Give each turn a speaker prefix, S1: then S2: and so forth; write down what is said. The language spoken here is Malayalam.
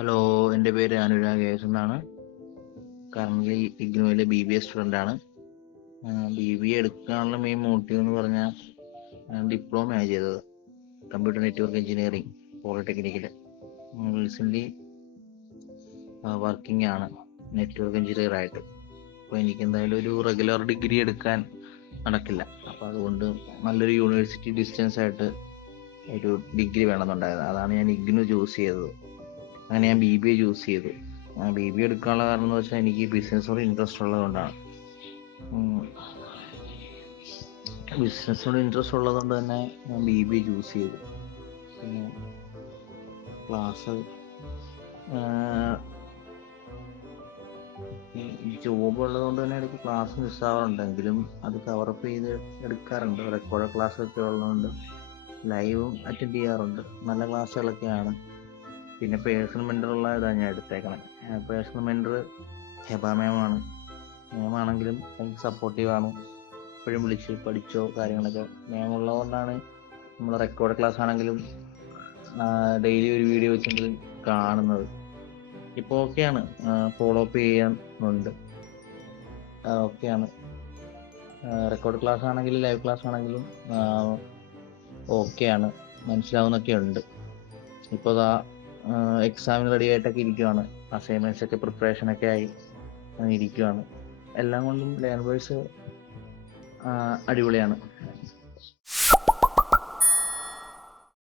S1: ഹലോ എന്റെ പേര് അനുരാഗ് എസ് എന്നാണ്. കറന്റ്ലി ഇഗ്നോയിലെ ബി ബി എ സ്റ്റുഡന്റ് ആണ്. ബി ബി എ എടുക്കാനുള്ള മെയിൻ മോട്ടീവ് എന്ന് പറഞ്ഞാൽ ഡിപ്ലോമയാണ് ചെയ്തത്. കമ്പ്യൂട്ടർ നെറ്റ്വർക്ക് എഞ്ചിനീയറിംഗ് പോളിടെക്നിക്കിൽ റീസെന്റ്ലി വർക്കിംഗ് ആണ്. നെറ്റ്വർക്ക് എഞ്ചിനീയർ ആയിട്ട്. അപ്പോൾ എനിക്ക് എന്തായാലും ഒരു റെഗുലർ ഡിഗ്രി എടുക്കാൻ നടക്കില്ല. അപ്പോൾ അതുകൊണ്ട് നല്ലൊരു യൂണിവേഴ്സിറ്റി ഡിസ്റ്റൻസ് ആയിട്ട് ഒരു ഡിഗ്രി വേണമെന്നുണ്ടായത് അതാണ് ഞാൻ ഇഗ്നു ചൂസ് ചെയ്തത്. അങ്ങനെ ഞാൻ ബി ബി എ ചൂസ് ചെയ്തു. ബി ബി എടുക്കാനുള്ള കാരണം എന്ന് വെച്ചാൽ എനിക്ക് ബിസിനസ്സോട് ഇൻട്രസ്റ്റ് ഉള്ളതുകൊണ്ടാണ് ബിസിനസ്സിനോട് ഇൻട്രസ്റ്റ് ഉള്ളതുകൊണ്ട് തന്നെ ഞാൻ ബി ബി എ ചൂസ് ചെയ്തു പിന്നെ ക്ലാസ് ജോബ് ഉള്ളതുകൊണ്ട് തന്നെ ഇടയ്ക്ക് ക്ലാസ് മിസ്സാവാറുണ്ടെങ്കിലും അത് കവറപ്പ് ചെയ്ത് എടുക്കാറുണ്ട്. റെക്കോർഡ് ക്ലാസ് ഒക്കെ ഉള്ളതുകൊണ്ട് ലൈവും അറ്റൻഡ് ചെയ്യാറുണ്ട്. നല്ല ക്ലാസ്സുകളൊക്കെയാണ് പിന്നെ പേഴ്സണൽ മെന്റർ ഉള്ള ഇതാണ് ഞാൻ എടുത്തേക്കണത് പേഴ്സണൽ മെന്റർ ഹെബ മാമാണ് മാമാണെങ്കിലും എനിക്ക് സപ്പോർട്ടീവ് ആണ്. എപ്പോഴും വിളിച്ച് പഠിച്ചോ കാര്യങ്ങളൊക്കെ. മാം ഉള്ളതുകൊണ്ടാണ് നമ്മൾ റെക്കോർഡ് ക്ലാസ് ആണെങ്കിലും ഡെയിലി ഒരു വീഡിയോ വെച്ചെങ്കിലും കാണുന്നത്. ഇപ്പോൾ ഓക്കെയാണ് ഫോളോ അപ്പ് ചെയ്യാനുണ്ട്. ഓക്കെയാണ് റെക്കോർഡ് ക്ലാസ് ആണെങ്കിലും ലൈവ് ക്ലാസ് ആണെങ്കിലും ഓക്കെയാണ് മനസ്സിലാവുന്നൊക്കെ ഉണ്ട്. ഇപ്പോൾ എക്സാമിന് റെഡി ആയിട്ടൊക്കെ ഇരിക്കുവാണ്. അസൈൻമെന്റ്സ് ഒക്കെ പ്രിപ്പറേഷൻ ഒക്കെ ആയി ഇരിക്കുവാണ്. എല്ലാം കൊണ്ടും ലാംഗ്വേജ് അടിപൊളിയാണ്.